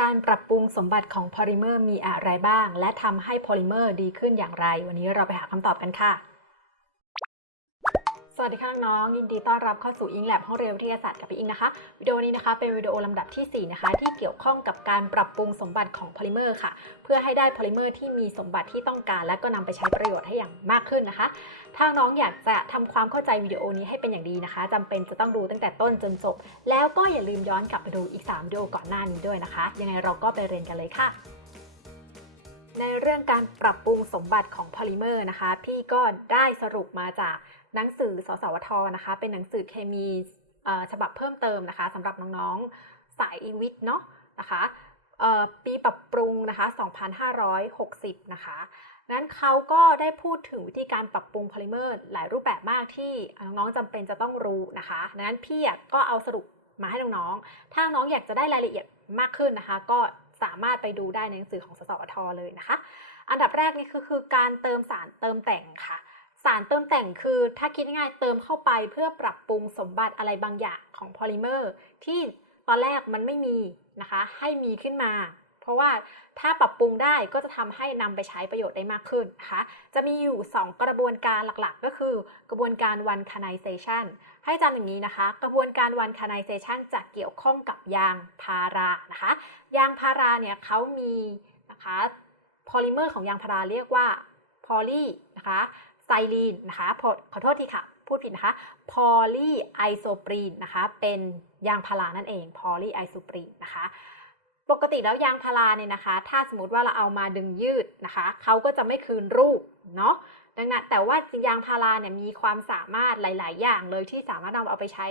การปรับปรุงสมบัติของพอลิเมอร์มีอะไรบ้าง และทำให้พอลิเมอร์ดีขึ้นอย่างไร วันนี้เราไปหาคำตอบกันค่ะ วัสดีค่ะน้องๆยินดีต้อนรับเข้าสู่อิงแลบห้องเรียนวิทยาศาสตร์กับพี่อิงนะคะวิดีโอนี้นะคะเป็นวิดีโอลำดับทีสี่4 นะคะ ที่เกี่ยวข้องกับการปรับปรุงสมบัติของพอลิเมอร์ค่ะ เพื่อให้ได้พอลิเมอร์ที่มีสมบัติที่ต้องการ และก็นำไปใช้ประโยชน์ให้อย่างมากขึ้นนะคะ ถ้าน้องอยากจะทำความเข้าใจวิดีโอนี้ให้เป็นอย่างดีนะคะจำเป็นจะต้องดูตั้งแต่ต้นจนจบ แล้วก็อย่าลืมย้อนกลับไปดูอีก3วิดีโอก่อนหน้านี้ด้วยนะคะ ยังไงเราก็ไปเรียนกันเลยค่ะในเรื่องการปรับปรุงสมบัติของพอลิเมอร์นะคะ พี่ก็ได้สรุปมาจาก หนังสือสสวทนะคะ เป็นหนังสือเคมีฉบับเพิ่มเติมนะคะสำหรับน้องๆสายวิทย์เนาะนะคะปีปรับปรุงนะคะ 2560 นะคะ นั้นเขาก็ได้พูดถึงวิธีการปรับปรุงพอลิเมอร์หลายรูปแบบมากที่น้องๆจำเป็นจะต้องรู้นะคะดังนั้นพี่ก็เอาสรุปมาให้น้องๆ ถ้าน้องอยากจะได้รายละเอียดมากขึ้นนะคะ ก็สามารถไปดูได้ในหนังสือของสสวทเลยนะคะ อันดับแรกนี่คือคือการเติมสารเติมแต่งค่ะ สารเติมแต่งคือถ้าคิดง่ายเติมเข้าไปเพื่อปรับปรุงสมบัติอะไรบางอย่างของพอลิเมอร์ ที่ตอนแรกมันไม่มีนะคะ ให้มีขึ้นมา เพราะว่าถ้าปรับปรุงได้ก็จะทำให้นำไปใช้ประโยชน์ได้มากขึ้นนะคะ จะมีอยู่ 2 กระบวนการหลักๆ ก็คือกระบวนการ one canization ให้จำอย่างนี้นะคะ กระบวนการ one canization จะเกี่ยวข้องกับยางพารานะคะ ยางพาราเนี่ยเขามีนะคะพอลิเมอร์ของยางพาราเรียกว่าพอลีนะคะ ไซลีนนะคะขอขอโทษทีค่ะ พูดผิดนะคะพอลีไอโซปรีนนะคะ เป็นยางพารานั่นเองพอลีไอโซปรีนนะคะปกติแล้วยางพาราเนี่ยนะคะ ถ้าสมมติว่าเราเอามาดึงยืดนะคะ เขาก็จะไม่คืนรูปเนาะ ดังนั้นแต่ว่ายางพาราเนี่ยมีความสามารถหลาย ๆ อย่างเลยที่สามารถนำเอาไปใช้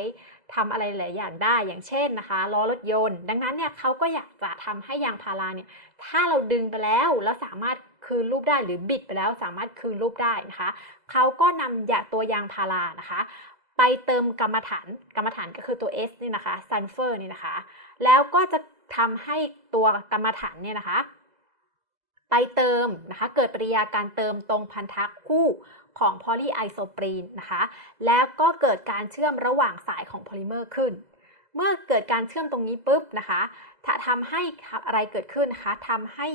ทำอะไรหลายอย่างได้ อย่างเช่นนะคะล้อรถยนต์ ดังนั้นเนี่ยเขาก็อยากจะทำให้ยางพาราเนี่ยถ้าเราดึงไปแล้วแล้วสามารถคืนรูปได้หรือบิดไปแล้วสามารถคืนรูปได้นะคะเขาก็นำยาตัวยางพารานะคะ ไปเติมกรรมฐานกรรมฐานก็คือตัว S นี่นะคะซัลเฟอร์นี่นะคะ แล้วก็จะทำให้ตัวกรรมฐานเนี่ยนะคะ ไปเติมนะคะเกิดปฏิกิริยาการเติมตรงพันธะคู่ของพอลีไอโซปรีนนะคะแล้วก็เกิดการเชื่อมระหว่างสายของโพลิเมอร์ขึ้น เมื่อเกิดการเชื่อมตรงนี้ปุ๊บนะคะถ้าทำให้อะไรเกิดขึ้นนะคะทำให้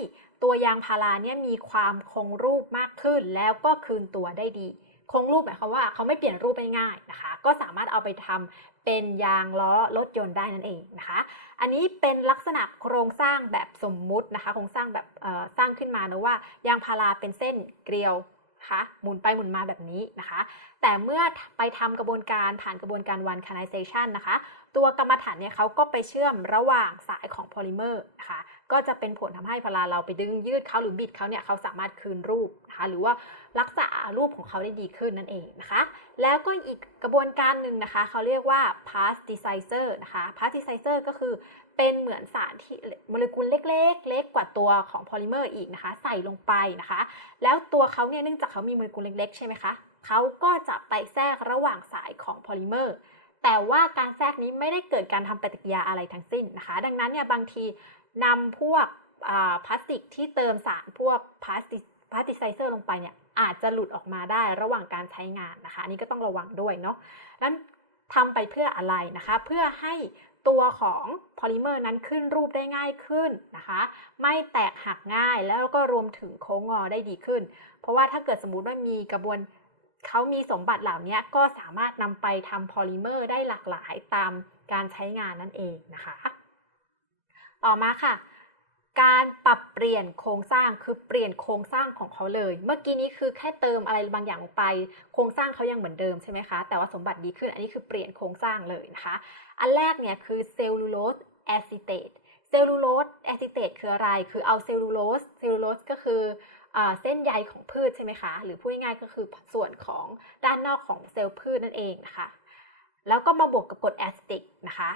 ตัวยางพาราเนี่ยมีความคงรูปมากขึ้น แล้วก็คืนตัวได้ดี คงรูปหมายความว่าเขาไม่เปลี่ยนรูปง่ายๆนะคะ ก็สามารถเอาไปทำเป็นยางล้อรถยนต์ได้นั่นเองนะคะ อันนี้เป็นลักษณะโครงสร้างแบบสมมุตินะคะ โครงสร้างแบบสร้างขึ้นมานะว่ายางพาราเป็นเส้นเกลียวคะหมุนไปหมุนมาแบบนี้นะคะ แต่เมื่อไปทำกระบวนการผ่านกระบวนการ one canization นะคะ ตัวกรรมฐานเนี่ยเขาก็ไปเชื่อมระหว่างสายของโพลิเมอร์นะคะก็จะเป็นผลทำให้พอเราไปดึงยืดเขาหรือบิดเขาเนี่ยเขาสามารถคืนรูปนะคะหรือว่ารักษารูปของเขาได้ดีขึ้นนั่นเองนะคะ แล้วก็อีกกระบวนการหนึ่งนะคะเขาเรียกว่า plasticizer นะคะ plasticizer ก็คือเป็นเหมือนสารที่โมเลกุลเล็กๆ เล็กกว่าตัวของโพลิเมอร์อีกนะคะ ใส่ลงไปนะคะ แล้วตัวเขาเนี่ยเนื่องจากเขามีโมเลกุลเล็กๆ ใช่ไหมคะเขาก็จะไปแทรกระหว่างสายของโพลิเมอร์ แต่ว่าการแทรกนี้ไม่ได้เกิดการทำปฏิกิริยาอะไรทั้งสิ้นนะคะ ดังนั้นเนี่ยบางทีนำพวกพลาสติกที่เติมสารพวกพลาสติกพลาสติไซเซอร์ลงไปเนี่ยอาจจะหลุดออกมาได้ระหว่างการใช้งานนะคะ อันนี้ก็ต้องระวังด้วยเนาะนั้นทำไปเพื่ออะไรนะคะ เพื่อให้ตัวของพอลิเมอร์นั้นขึ้นรูปได้ง่ายขึ้นนะคะ ไม่แตกหักง่ายแล้วก็รวมถึงโค้งงอได้ดีขึ้น เพราะว่าถ้าเกิดสมมติว่ามีกระบวน เขามีสมบัติเหล่านี้ก็สามารถนำไปทำพอลิเมอร์ได้หลากหลายตามการใช้งานนั่นเองนะคะ ต่อมาค่ะ การปรับเปลี่ยนโครงสร้างคือเปลี่ยนโครงสร้างของเขาเลย เมื่อกี้นี้คือแค่เติมอะไรบางอย่างลงไป โครงสร้างเขายังเหมือนเดิมใช่ไหมคะ แต่ว่าสมบัติดีขึ้น อันนี้คือเปลี่ยนโครงสร้างเลยนะคะ อันแรกเนี่ยคือเซลลูโลสแอซิเตตเซลลูโลสแอซิเตตคืออะไร คือเอาเซลลูโลส เซลลูโลสก็คือ เส้นใยของพืชใช่ไหมคะ หรือพูดง่ายๆก็คือส่วนของด้านนอกของเซลล์พืชนั่นเองนะคะ แล้วก็มาบวกกับกรดแอซิติกนะคะ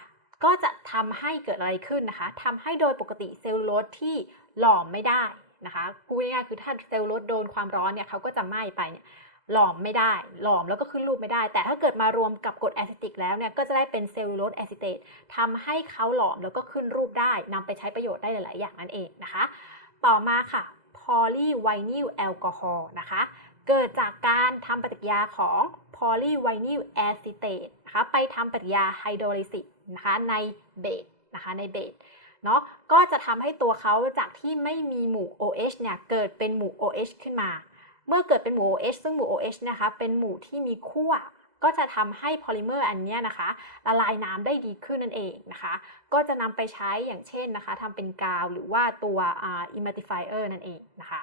ก็จะทำให้เกิดอะไรขึ้นนะคะทำให้โดยปกติเซลลูโลสที่หลอมไม่ได้นะคะพูดง่ายๆคือถ้าเซลลูโลสโดนความร้อนเนี่ยเขาก็จะไหม้ไปเนี่ยหลอมไม่ได้ หลอมแล้วก็ขึ้นรูปไม่ได้ แต่ถ้าเกิดมารวมกับกรดแอซิติกแล้วเนี่ย ก็จะได้เป็นเซลลูโลสแอซิเตตทำให้เขาหลอมแล้วก็ขึ้นรูปได้นำไปใช้ประโยชน์ได้หลาย ๆ อย่างนั่นเองนะคะ ต่อมาค่ะ พอลีไวนิลแอลกอฮอล์นะคะ เกิดจากการทำปฏิกิริยาของพอลีไวนิลแอซิเตตนะคะไปทำปฏิกิริยาไฮโดรลิซิสนะคะในเบสนะคะในเบสเนาะก็จะทำให้ตัวเขาจากที่ไม่มีหมู่ OH เนี่ยเกิดเป็นหมู่ OH ขึ้นมา เมื่อเกิดเป็นหมู่ OH ซึ่งหมู่ OH นะคะเป็นหมู่ที่มีขั้ว ก็จะทำให้พอลิเมอร์อันนี้นะคะ ละลายน้ำได้ดีขึ้นนั่นเองนะคะ ก็จะนำไปใช้อย่างเช่นนะคะทำเป็นกาวหรือว่าตัวอ่า emulsifier นั่นเองนะคะ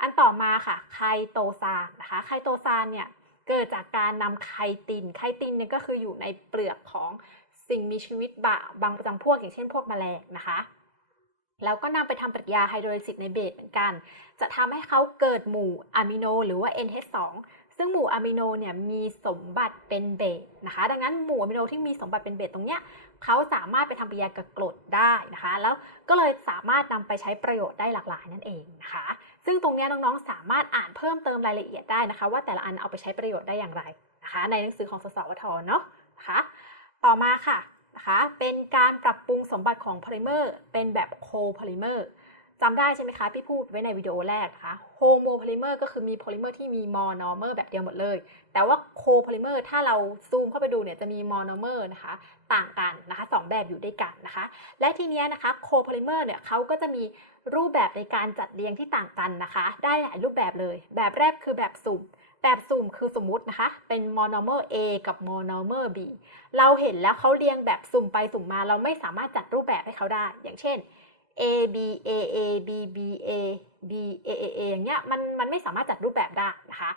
อันต่อมาค่ะไคโตซานนะคะไคโตซานเนี่ยเกิดจากการนำไคตินไคตินเนี่ยก็คืออยู่ในเปลือกของสิ่งมีชีวิตบะบางจำพวกอย่างเช่นพวกแมลงนะคะแล้วก็นำไปทำปฏิกิริยาไฮโดรลิซิสในเบสเหมือนกัน จะทำให้เขาเกิดหมู่อะมิโน หรือว่า NH2 ซึ่งหมู่อะมิโนเนี่ยมีสมบัติเป็นเบสนะคะ ดังนั้นหมู่อะมิโนที่มีสมบัติเป็นเบสตรงเนี้ยเขาสามารถไปทำปฏิกิริยากับกรดได้นะคะ แล้วก็เลยสามารถนำไปใช้ประโยชน์ได้หลากหลายนั่นเองนะคะ ซึ่งตรงเนี้ยน้องๆสามารถอ่านเพิ่มเติมรายละเอียดได้นะคะ ว่าแต่ละอันเอาไปใช้ประโยชน์ได้อย่างไรนะคะ ในหนังสือของสสวทเนาะนะคะต่อมาค่ะนะคะเป็นการปรับปรุงสมบัติของโพลิเมอร์เป็นแบบโคโพลิเมอร์ จำได้ใช่ไหมคะพี่พูดไว้ในวิดีโอแรกนะคะโฮโมโพลิเมอร์ก็คือมีโพลิเมอร์ที่มีมอนอเมอร์แบบเดียวหมดเลย แต่ว่าโคโพลิเมอร์ถ้าเราซูมเข้าไปดูเนี่ยจะมีมอนอเมอร์นะคะต่างกันนะคะสองแบบอยู่ด้วยกันนะคะ และทีนี้นะคะโคโพลิเมอร์เนี่ยเขาก็จะมีรูปแบบในการจัดเรียงที่ต่างกันนะคะ ได้หลายรูปแบบเลย แบบแรกคือแบบสุ่มแบบสุ่มคือสมมุตินะคะ เป็นมอนอเมอร์ A กับมอนอเมอร์ B เราเห็นแล้วเขาเรียงแบบสุ่มไปสุ่มมา เราไม่สามารถจัดรูปแบบให้เขาได้ อย่างเช่น A B A A B B A B A A A อย่างเงี้ยมันมันไม่สามารถจัดรูปแบบได้นะคะ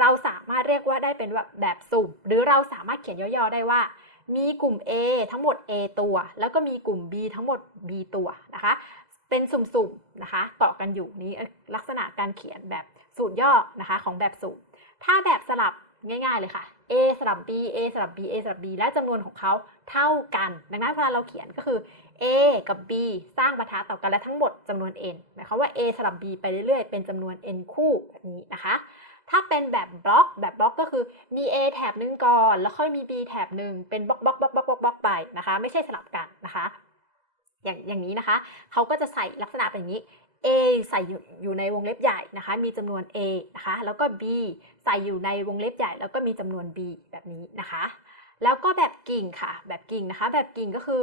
เราสามารถเรียกว่าได้เป็นแบบแบบสุ่ม หรือเราสามารถเขียนย่อๆได้ว่า มีกลุ่ม A ทั้งหมด A ตัว แล้วก็มีกลุ่ม B ทั้งหมด B ตัวนะคะ เป็นสุ่มๆนะคะเกาะกันอยู่นี้ลักษณะการเขียนแบบสูตรย่อนะคะของแบบสุ่ม ถ้าแบบสลับง่ายๆเลยค่ะ A สลับ B A สลับ B A สลับ B และจำนวนของเขาเท่ากัน ดังนั้นเวลาเราเขียนก็คือ A กับ B สร้างบรรทัดต่อกันและทั้งหมดจำนวน n หมายความว่า A สลับ B ไปเรื่อยๆ เป็นจำนวน n คู่แบบนี้นะคะ ถ้าเป็นแบบบล็อกแบบบล็อกก็คือมี A แถบหนึ่งก่อน แล้วค่อยมี B แถบหนึ่งเป็นบล็อกบล็อกบล็อกบล็อกบล็อกบล็อกไปนะคะ ไม่ใช่สลับกันนะคะ อย่างอย่างนี้นะคะ เขาก็จะใส่ลักษณะเป็นอย่างนี้ A ใส่อยู่อยู่ในวงเล็บใหญ่นะคะ มีจำนวน A นะคะ แล้วก็ B ใส่อยู่ในวงเล็บใหญ่ แล้วก็มีจำนวน B แบบนี้นะคะ แล้วก็แบบกิ่งค่ะ แบบกิ่งนะคะ แบบกิ่งก็คือ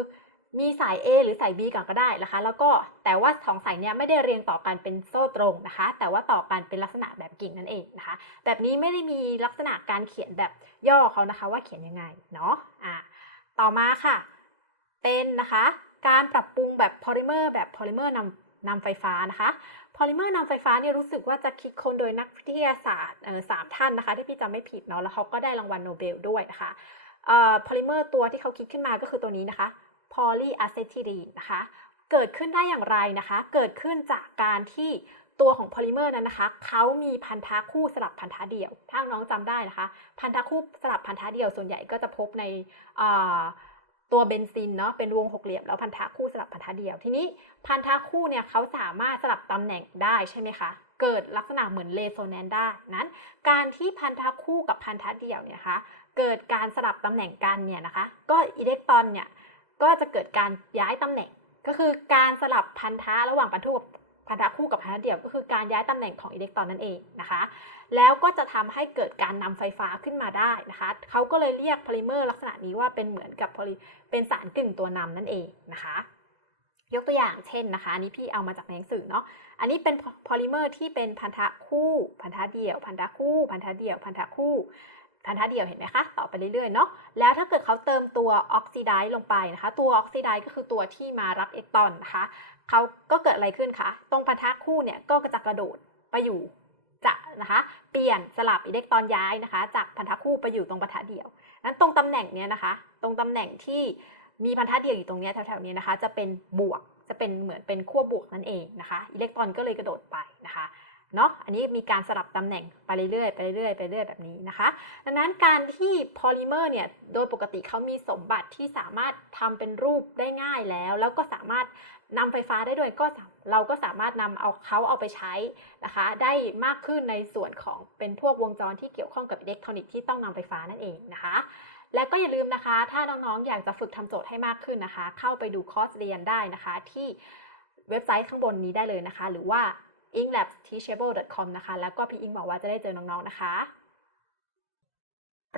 มีสาย A หรือสาย B ก่อนก็ได้นะคะ แล้วก็แต่ว่าสองสายเนี้ยไม่ได้เรียงต่อกันเป็นโซ่ตรงนะคะ แต่ว่าต่อกันเป็นลักษณะแบบกิ่งนั่นเองนะคะ แบบนี้ไม่ได้มีลักษณะการเขียนแบบย่อเขานะคะว่าเขียนยังไงเนาะอะต่อมาค่ะ เป็นนะคะการปรับปรุงแบบพอลิเมอร์แบบพอลิเมอร์นำนำไฟฟ้านะคะพอลิเมอร์นำไฟฟ้าเนี่ยรู้สึกว่าจะคิดค้นโดยนักวิทยาศาสตร์สามท่านนะคะ ที่พี่จำไม่ผิดเนาะแล้วเขาก็ได้รางวัลโนเบลด้วยนะคะเอ่อพอลิเมอร์ตัวที่เขาคิดขึ้นมาก็คือตัวนี้นะคะ พอลีอะเซทิลีนนะคะ เกิดขึ้นได้อย่างไรนะคะ เกิดขึ้นจากการที่ตัวของโพลิเมอร์นั้นนะคะเขามีพันธะคู่สลับพันธะเดี่ยว ถ้าน้องจำได้นะคะ พันธะคู่สลับพันธะเดี่ยวส่วนใหญ่ก็จะพบในตัวเบนซินเนาะเป็นวงหกเหลี่ยมแล้วพันธะคู่สลับพันธะเดี่ยว ทีนี้พันธะคู่เนี่ยเขาสามารถสลับตำแหน่งได้ใช่ไหมคะ เกิดลักษณะเหมือนเลโซแนนได้นั้น การที่พันธะคู่กับพันธะเดี่ยวเนี่ยนะคะเกิดการสลับตำแหน่งกันเนี่ยนะคะ ก็อิเล็กตรอนเนี่ย ก็จะเกิดการย้ายตำแหน่ง ก็คือการสลับพันธะระหว่างพันธุกับพันธะคู่กับพันธะเดี่ยวก็คือการย้ายตำแหน่งของอิเล็กตรอนนั่นเองนะคะ แล้วก็จะทำให้เกิดการนำไฟฟ้าขึ้นมาได้นะคะเขาก็เลยเรียกพอลิเมอร์ลักษณะนี้ว่าเป็นเหมือนกับพลิเป็นสารกึ่งตัวนำนั่นเองนะคะ ยกตัวอย่างเช่นนะคะอันนี้พี่เอามาจากในหนังสือเนาะอันนี้เป็นพอลิเมอร์ที่เป็นพันธะคู่ พันธะเดี่ยว พันธะคู่ พันธะเดี่ยว พันธะคู่ พันธะเดี่ยวเห็นไหมคะต่อไปเรื่อยๆเนาะแล้วถ้าเกิดเขาเติมตัวออกซิไดซ์ลงไปนะคะ ตัวออกซิไดซ์ก็คือตัวที่มารับอิเล็กตรอนนะคะเขาก็เกิดอะไรขึ้นคะตรงพันธะคู่เนี่ยก็จะกระโดดไปอยู่จะนะคะเปลี่ยนสลับอิเล็กตรอนย้ายนะคะ จากพันธะคู่ไปอยู่ตรงพันธะเดี่ยวนั้นตรงตำแหน่งเนี้ยนะคะ ตรงตำแหน่งที่มีพันธะเดี่ยวอยู่ตรงเนี้ยแถวๆนี้นะคะ จะเป็นบวกจะเป็นเหมือนเป็นขั้วบวกนั่นเองนะคะ อิเล็กตรอนก็เลยกระโดดไปนะคะ เนาะ อันนี้มีการสลับตำแหน่งไปเรื่อยๆไปเรื่อยๆไปเรื่อยๆแบบนี้นะคะ ดังนั้นการที่พอลิเมอร์เนี่ย โดยปกติเขามีสมบัติที่สามารถทำเป็นรูปได้ง่ายแล้ว แล้วก็สามารถนำไฟฟ้าได้ด้วยก็เราก็สามารถนำเอาเขาเอาไปใช้นะคะ ได้มากขึ้นในส่วนของเป็นพวกวงจรที่เกี่ยวข้องกับอิเล็กทรอนิกส์ที่ต้องนำไฟฟ้านั่นเองนะคะและก็อย่าลืมนะคะ ถ้าน้องๆ อยากจะฝึกทำโจทย์ให้มากขึ้นนะคะ เข้าไปดูคอร์สเรียนได้นะคะ ที่เว็บไซต์ข้างบนนี้ได้เลยนะคะ หรือว่า inglabsteachable.com นะคะ แล้วก็พี่อิงบอกว่าจะได้เจอน้องๆนะคะ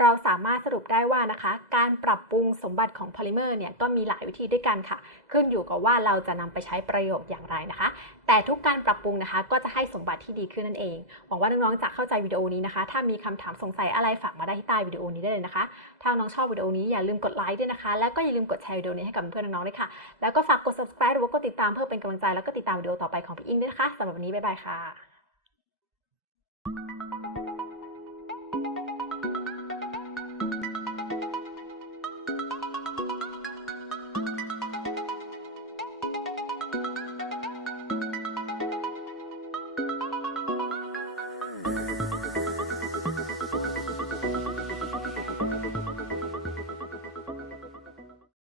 เราสามารถสรุปได้ว่านะคะ การปรับปรุงสมบัติของพอลิเมอร์เนี่ยก็มีหลายวิธีด้วยกันค่ะ ขึ้นอยู่กับว่าเราจะนำไปใช้ประโยชน์อย่างไรนะคะ แต่ทุกการปรับปรุงนะคะ ก็จะให้สมบัติที่ดีขึ้นนั่นเอง หวังว่าน้องๆจะเข้าใจวิดีโอนี้นะคะ ถ้ามีคำถามสงสัยอะไรฝากมาได้ที่ใต้วิดีโอนี้ได้เลยนะคะ ถ้าน้องชอบวิดีโอนี้อย่าลืมกดไลค์ด้วยนะคะ แล้วก็อย่าลืมกดแชร์วิดีโอนี้ให้กับเพื่อนน้องๆด้วยค่ะ แล้วก็ฝากกด subscribe หรือว่ากดติดตามเพื่อเป็นกำลังใจแล้วก็ติดตามวิดีโอต่อไปของพี่อิงด้วยนะคะสำหรับวันนี้บ๊ายบายค่ะ